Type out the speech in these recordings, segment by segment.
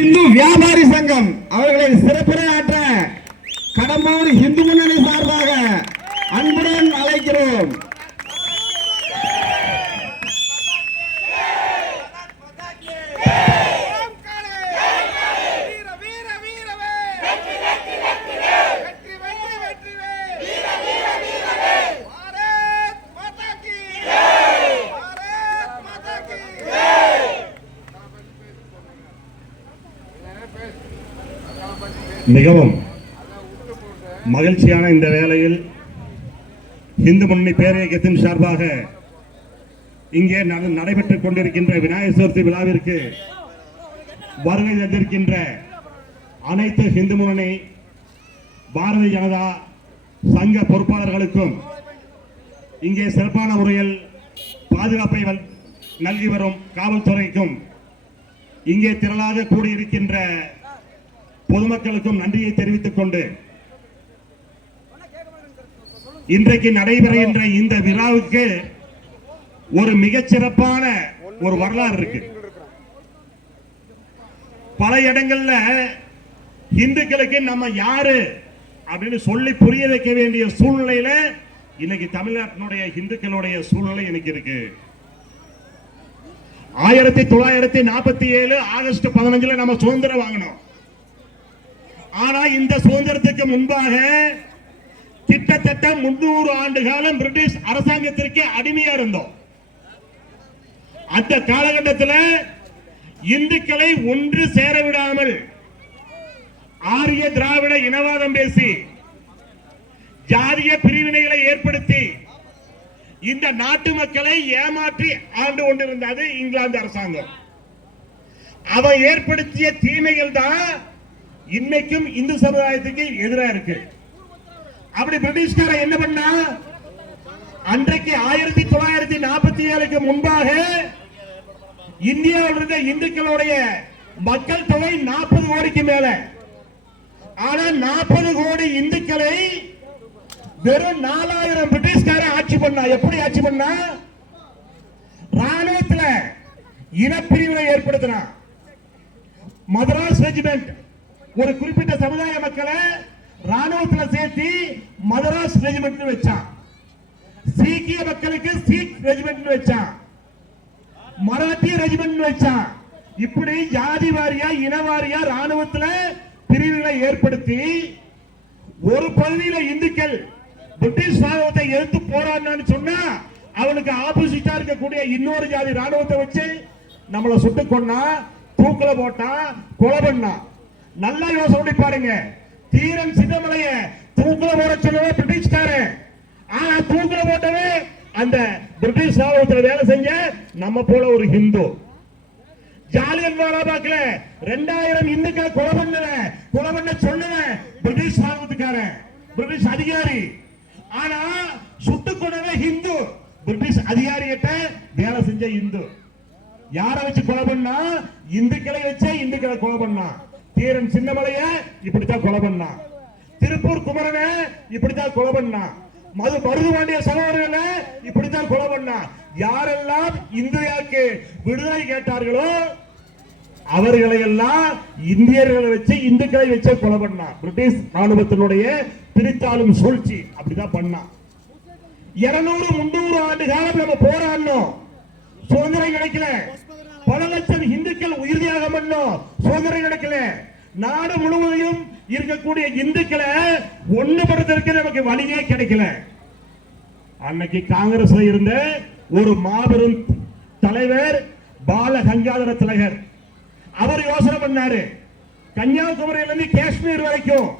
இந்து வியாபாரி சங்கம் அவர்களை சிறப்புரை ஆற்ற கடம்பூர் இந்து முன்னணி சார்பாக அன்புடன் அழைக்கிறோம். மிகவும் மகிழ்ச்சியான இந்த வேளையில் இந்து முன்னணி பேரியக்கத்தின் சார்பாக இங்கே நட- நடைபெற்றுக் கொண்டிருக்கின்ற விநாயகர் சதுர்த்தி விழாவிற்கு வருகை தந்திருக்கின்ற அனைத்து இந்து முன்னணி பாரதிய ஜனதா சங்க பொறுப்பாளர்களுக்கும் இங்கே சிறப்பான முறையில் பாதுகாப்பை நல்கி வரும் காவல்துறைக்கும் இங்கே திரளாக கூடியிருக்கின்ற பொதுமக்களுக்கும் நன்றியை தெரிவித்துக் கொண்டு இன்றைக்கு நடைபெறுகின்ற இந்த விழாவுக்கு ஒரு மிகச்சிறப்பான ஒரு வரலாறு இருக்கு. பல இடங்கள்ல இந்துக்களுக்கு நம்ம யாரு அப்படின்னு சொல்லி புரிய வைக்க வேண்டிய சூழ்நிலையில இன்னைக்கு தமிழ்நாட்டினுடைய இந்துக்களுடைய சூழ்நிலை இன்னைக்கு இருக்கு. ஆயிரத்தி தொள்ளாயிரத்தி நாற்பத்தி ஏழு ஆகஸ்ட் பதினஞ்சுல நம்ம சுதந்திரம் வாங்கினோம். ஆனா இந்த சுதந்திரத்துக்கு முன்பாக கிட்டத்தட்ட முன்னூறு ஆண்டு காலம் பிரிட்டிஷ் அரசாங்கத்திற்கு அடிமையா இருந்தோம். அந்த காலகட்டத்தில் இந்துக்களை ஒன்று சேர விடாமல் ஆரிய திராவிட இனவாதம் பேசி ஜாதிய பிரிவினைகளை ஏற்படுத்தி இந்த நாட்டு மக்களை ஏமாற்றி ஆண்டு கொண்டிருந்தது இங்கிலாந்து அரசாங்கம். அவன் ஏற்படுத்திய தீமைகள் தான் இன்னைக்கும் இந்து சமுதாயத்துக்கு எதிராக இருக்கு. அப்படி பிரிட்டிஷ்காரன் என்ன பண்ணா? அன்றைக்கு ஆயிரத்தி தொள்ளாயிரத்தி நாற்பத்தி ஏழுக்கு முன்பாக இந்தியாவில் இருந்த இந்துக்களுடைய மக்கள் தொகை நாற்பது கோடிக்கு மேல. ஆனா நாற்பது கோடி இந்துக்களை வெறும் நாலாயிரம் பிரிட்டிஷ்கார ஆட்சி பண்ணா. எப்படி ஆட்சி பண்ணா? ராணுவத்துல இனப்பிரிவினை ஏற்படுத்தினா. மதராஸ் ரெஜிமெண்ட் ஒரு குறிப்பிட்ட சமுதாய மக்களை ராணுவத்துல சேர்த்து மதராஸ் ரெஜிமெண்ட் வச்சான். சீக்கிய மக்களுக்கு சீக் ரெஜிமெண்ட் வச்சான். மராட்டிய ரெஜிமெண்ட் வச்சான். இப்படி ஜாதி வாரியா இன வாரியா ராணுவத்துல பிரிவுகளை ஏற்படுத்தி ஒரு பகுதியில இந்துக்கள் பிரிட்டிஷ் ராணுவத்தை எதிர்த்து போராடினான்னு சொன்னா அவனுக்கு ஆப்போசிட்டா இருக்கக்கூடிய இன்னொரு ஜாதி ராணுவத்தை வச்சு நம்மளை சுட்டு கொண்டா தூக்கில போட்டா கொலை பண்ணான் நல்லா யோசனை பண்ணி பாருங்க. தீரன் சின்னமலைய தூக்குல போட சொன்னவே பிரிட்டிஷ்காரன். ஆனா தூக்குல போட்டவே அந்த பிரிட்டிஷ் ராணுவத்துல வேலை செஞ்ச நம்ம போல ஒரு ஹிந்து. ஜாலியன் வாலாபாக்ல ரெண்டாயிரம் இந்துக்களை கொலை பண்ணல கொலை பண்ண சொன்னவன் பிரிட்டிஷ் ராணுவத்துக்காரன். பிரிட்டிஷ் அதிகாரி. ஆனா சுட்டு கொண்டவே ஹிந்து. பிரிட்டிஷ் அதிகாரிகிட்ட வேலை செஞ்ச இந்து. யாரை வச்சு கொலை பண்ணா? இந்துக்களை வச்சே இந்துக்களை கொலை பண்ணான் தீரன் சின்னமலைய இப்படித்தான் கொலை பண்ணா. திருப்பூர் குமரனை இப்படித்தான் கொலை பண்ணா. மது மருதுபாண்டிய சகோதரர்களை இப்படித்தான் கொலை பண்ணா. யாரெல்லாம் இந்தியாவுக்கு விடுதலை கேட்டார்களோ அவர்களை எல்லாம் இந்தியர்களை வச்சு இந்துக்களை வச்சு கொலை பண்ணா. பிரிட்டிஷ் ராணுவத்தினுடைய பிரித்தாளும் சூழ்ச்சி அப்படிதான் பண்ணா. இருநூறு முன்னூறு ஆண்டு காலம் நம்ம போராடணும் சுதந்திரம் கிடைக்கல. பல லட்சம் இந்துக்கள் உயிர் தியாகம் பண்ணோம். சுதந்திரம் கிடைக்கல. நாடு முழுவதையும் இருக்கக்கூடிய இந்துக்களை ஒண்ணுபடுத்துறதுக்கு நமக்கு வழியே கிடைக்கல. அன்னைக்கு காங்கிரஸ்ல இருந்த ஒரு மாபெரும் தலைவர் பால கங்காதர திலகர். அவர் யோசனை பண்ணாரு. கன்னியாகுமரியில இருந்து காஷ்மீர் வரைக்கும்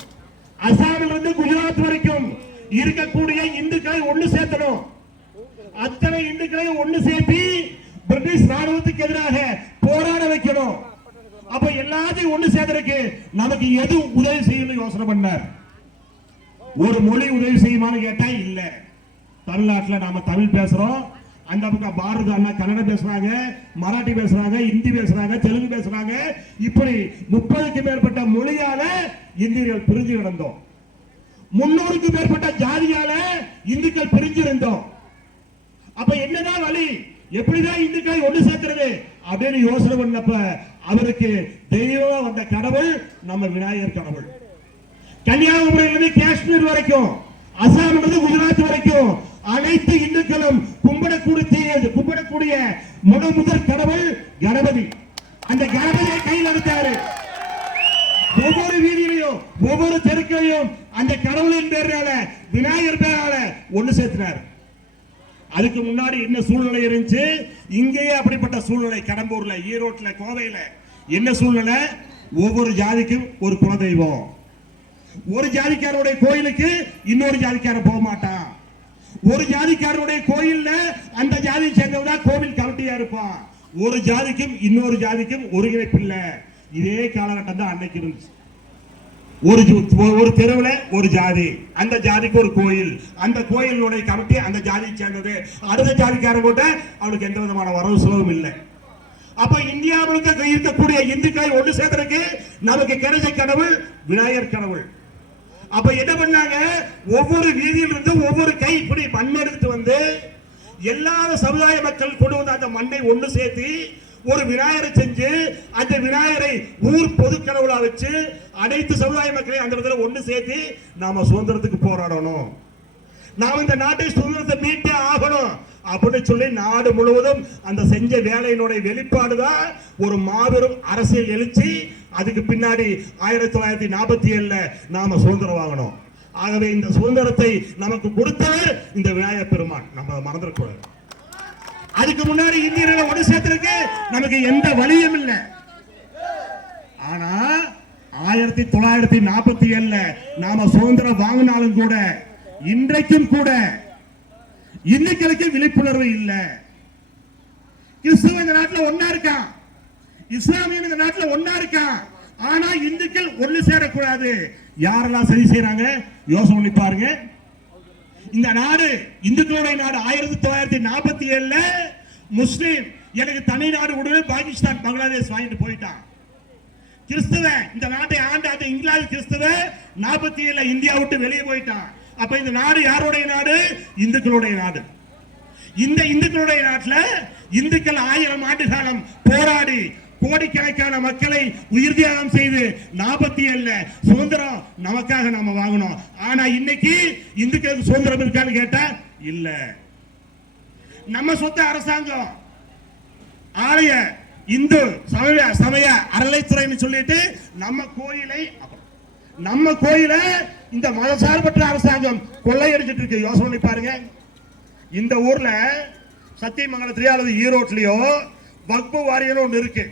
அசாமில் இருந்து குஜராத் வரைக்கும் இருக்கக்கூடிய இந்துக்களை ஒண்ணு சேர்த்தணும். அத்தனை இந்துக்களையும் ஒண்ணு சேர்த்து பிரிட்டிஷ் ராணுவத்துக்கு எதிராக போராட வைக்கணும். அப்ப எல்லாத்தையும் ஒண்ணு சேர்த்ததுக்கு நமக்கு எது உதவி செய்யணும்னு யோசனை பண்ணார். ஒரு மொழி உதவி செய்யுமான்னு கேட்டா இல்ல. தமிழ்நாட்டுல நாம தமிழ் பேசுறோம். அந்த பக்கம் பாரத அண்ணா கன்னடம் பேசுறாங்க மராட்டி பேசுறாங்க ஹிந்தி பேசுறாங்க தெலுங்கு பேசுறாங்க. இப்படி முப்பதுக்கு மேற்பட்ட மொழியால இந்தியர்கள் பிரிஞ்சு கிடந்தோம் முன்னூறுக்கு மேற்பட்ட ஜாதியால இந்துக்கள் பிரிஞ்சிருந்தோம் அப்ப என்னதான் வழி? எப்படிதான் இந்துக்களை ஒன்று சேர்க்கிறது? அப்படின்னு யோசனை பண்ணப்ப அவருக்கு தெய்வம் வந்த கடவுள் நம்ம விநாயகர் கடவுள். கன்னியாகுமரியிலிருந்து காஷ்மீர் வரைக்கும் அசாமிலிருந்து குஜராத் வரைக்கும் அனைத்து இந்துக்களும் கும்பிடக்கூடிய கும்பிடக்கூடிய முத முதல் கடவுள் கணபதி. அந்த கணபதியை கையில் எடுத்தாரு. ஒவ்வொரு வீதியிலையும் ஒவ்வொரு தெருக்களையும் அந்த கடவுளின் பேரால விநாயகர் பேரால ஒண்ணு சேர்த்தினார். அதுக்கு முன்னாடி என்ன சூழ்நிலை இருந்துச்சு? இங்கேயே அப்படிப்பட்ட சூழ்நிலை கடம்பூர்ல ஈரோட்ல கோவையில. என்ன சூழ்நிலை? ஒவ்வொரு ஜாதிக்கும் ஒரு குலதெய்வம். ஒரு ஜாதிக்காரருடைய கோயிலுக்கு இன்னொரு ஜாதிக்காரன் போக மாட்டான். ஒரு ஜாதிக்காரருடைய கோயில்ல அந்த ஜாதி சேர்ந்தவனா கோவில் கமிட்டியா இருப்பான். ஒரு ஜாதிக்கும் இன்னொரு ஜாதிக்கும் ஒருங்கிணைப்பு இல்லை. இதே காலகட்டம் தான் அன்னைக்கு இருந்துச்சு. ஒரு ஒரு தெருவில் ஒரு ஜாதி. அந்த ஜாதிக்கு ஒரு கோயில். அந்த கோயிலுடைய கமிட்டி அந்த ஜாதியை சேர்ந்தது. அடுத்த ஜாதிக்காரன் கூட அவனுக்கு எந்த விதமான வரவு செலவும் இல்லை. அப்ப இந்தியா முழுக்க இருக்கக்கூடிய இந்துக்களை ஒன்று சேர்த்ததுக்கு நமக்கு கிடைச்ச கடவுள் விநாயகர் கடவுள். அப்ப என்ன பண்ணாங்க? ஒவ்வொரு வீதியில் இருந்து ஒவ்வொரு கை இப்படி மண் எடுத்து வந்து எல்லா சமுதாய மக்கள் கொண்டு வந்து அந்த மண்ணை ஒன்று சேர்த்து ஒரு விநாயகரை செஞ்சு அந்த விநாயகரை ஊர் பொது கடவுளா வச்சு அனைத்து சமுதாய மக்களையும் அந்த இடத்துல ஒன்று சேர்த்து நாம சுதந்திரத்துக்கு போராடணும். நாம் இந்த நாட்டை சுதந்திரத்தை மீட்டே ஆகணும் அப்படின்னு சொல்லி நாடு முழுவதும் அந்த செஞ்ச வேலையினுடைய வெளிப்பாடு தான் ஒரு மாபெரும் அரசியல் எழுச்சி. அதுக்கு பின்னாடி ஆயிரத்தி தொள்ளாயிரத்தி நாற்பத்தி ஏழில் நாம் சுதந்திரம் வாங்கினோம் ஆகவே இந்த சுதந்திரத்தை நமக்கு கொடுத்தவர் இந்த விநாயகர் பெருமான். நம்ம மறந்துடக்கூடாது. அதுக்கு முன்னாடி இந்தியர்களை ஒன்று சேர்த்துருக்கு நமக்கு எந்த வழியும் இல்லை. ஆனா ஆயிரத்தி தொள்ளாயிரத்தி நாற்பத்தி ஏழுல நாம சுதந்திரம் வாங்கினாலும் கூட இன்றைக்கும் கூட இன்னைக்கு விழிப்புணர்வு இல்லை. கிறிஸ்துவ இந்த நாட்டில் ஒன்னா இருக்கான் இஸ்லாமியன் இந்த நாட்டில் ஒன்னா இருக்கான் ஆனா இந்துக்கள் ஒன்று சேரக்கூடாது. யாரெல்லாம் சரி செய்யறாங்க யோசனை பண்ணி பாருங்க. இந்த நாடு இந்துக்களுடைய நாடு ஆயிரத்தி தொள்ளாயிரத்தி நாற்பத்தி ஏழுல முஸ்லீம் எனக்கு தனி நாடு உடனே பாகிஸ்தான் பங்களாதேஷ் வாங்கிட்டு போயிட்டான். கிறிஸ்துவ இந்த நாட்டை ஆண்டாத இங்கிலாந்து கிறிஸ்துவ நாற்பத்தி ஏழுல இந்தியா விட்டு வெளியே போயிட்டான். அப்ப இந்த நாடு யாருடைய நாடு? இந்துக்களுடைய நாடு. இந்த இந்துக்களுடைய நாட்டில் இந்துக்கள் ஆயிரம் ஆண்டு காலம் போராடி கோடிக்கணக்கான மக்களை உயிர் தியாகம் செய்து நாற்பத்தி ஏழுல சுதந்திரம் நமக்காக நாம வாங்கணும் ஆனா இன்னைக்கு இந்துக்களுக்கு சுதந்திரம் இருக்கான்னு கேட்டா இல்லை. நம்ம சொத்து அரசாங்கம். ஆலய இந்து சமய சமய அறலைத்துறைன்னு சொல்லிட்டு நம்ம கோயிலை நம்ம கோயில இந்த மதசார்பற்ற அரசாங்கம் கொள்ளையடிச்சிட்டு இருக்கு யோசனை பாருங்க. இந்த ஊர்ல சத்தியமங்கலத்திலயோ அல்லது ஈரோட்லயோ வக்பு வாரியம் ஒன்று இருக்கு.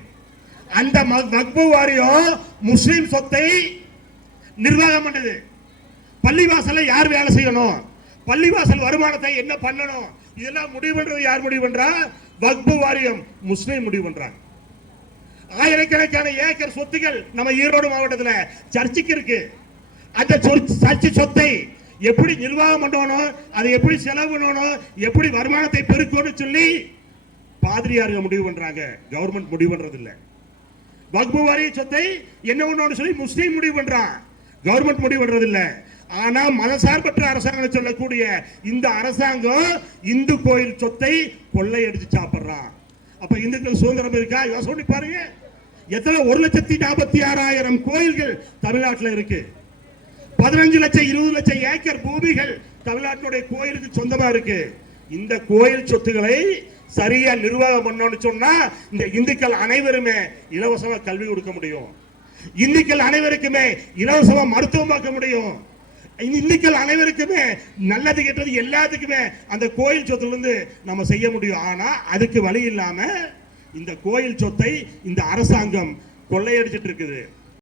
அந்த வக்பு வாரியம் முஸ்லீம் சொத்தை நிர்வாகம் பண்ணுது. பள்ளிவாசல்ல யார் வேலை செய்யணும்? பள்ளிவாசல் வருமானத்தை என்ன பண்ணணும்? இதெல்லாம் முடிவு பண்றது யார் முடிவு பண்றா? வக்பு வாரியம் முஸ்லீம் முடிவு பண்றாங்க. ஆயிரக்கணக்கான ஏக்கர் சொத்துகள் நம்ம ஈரோடு மாவட்டத்தில் சர்ச்சுக்கு இருக்கு. அந்த சொற்- சர்ச்சு சொத்தை எப்படி நிர்வாகம் பண்ணணும்? அதை எப்படி செலவு பண்ணணும்? எப்படி வருமானத்தை பெருக்கணும்னு சொல்லி பாதிரியாருங்க முடிவு பண்றாங்க. கவர்மெண்ட் முடிவு பண்றது இல்லை வக்பு வாரிய சொத்தை என்ன பண்ணணும்னு சொல்லி முஸ்லீம் முடிவு பண்றான். கவர்மெண்ட் முடிவு பண்றது இல்லை ஆனா மதசார்பற்ற அரசாங்கம் சொல்லக்கூடிய இந்த அரசாங்கம் இந்து கோயில் சொத்தை கொள்ளையடிச்சு சாப்பிடுறான் அப்ப இந்துக்கள் சுதந்திரம் இருக்கா? யோசனை பாருங்க. எத்தனை? ஒரு லட்சத்தி நாற்பத்தி ஆறாயிரம் கோயில்கள் தமிழ்நாட்டில் இருக்கு. பதினஞ்சு லட்சம் இருபது லட்சம் ஏக்கர் பூமிகள் தமிழ்நாட்டுடைய கோயிலுக்கு சொந்தமா இருக்கு. இந்த கோயில் சொத்துக்களை சரியா நிர்வாகம் பண்ணோம்னு சொன்னா இந்த இந்துக்கள் அனைவருமே இலவசமா கல்வி கொடுக்க முடியும். இந்துக்கள் அனைவருக்குமே இலவசமா மருத்துவம் பார்க்க முடியும். இன்னைக்கு அனைவருக்குமே நல்லது கெட்டது எல்லாத்துக்குமே அந்த கோயில் சொத்துல இருந்து நம்ம செய்ய முடியும். ஆனா அதுக்கு வழி இல்லாம இந்த கோயில் சொத்தை இந்த அரசாங்கம் கொள்ளையடிச்சிட்டு இருக்குது.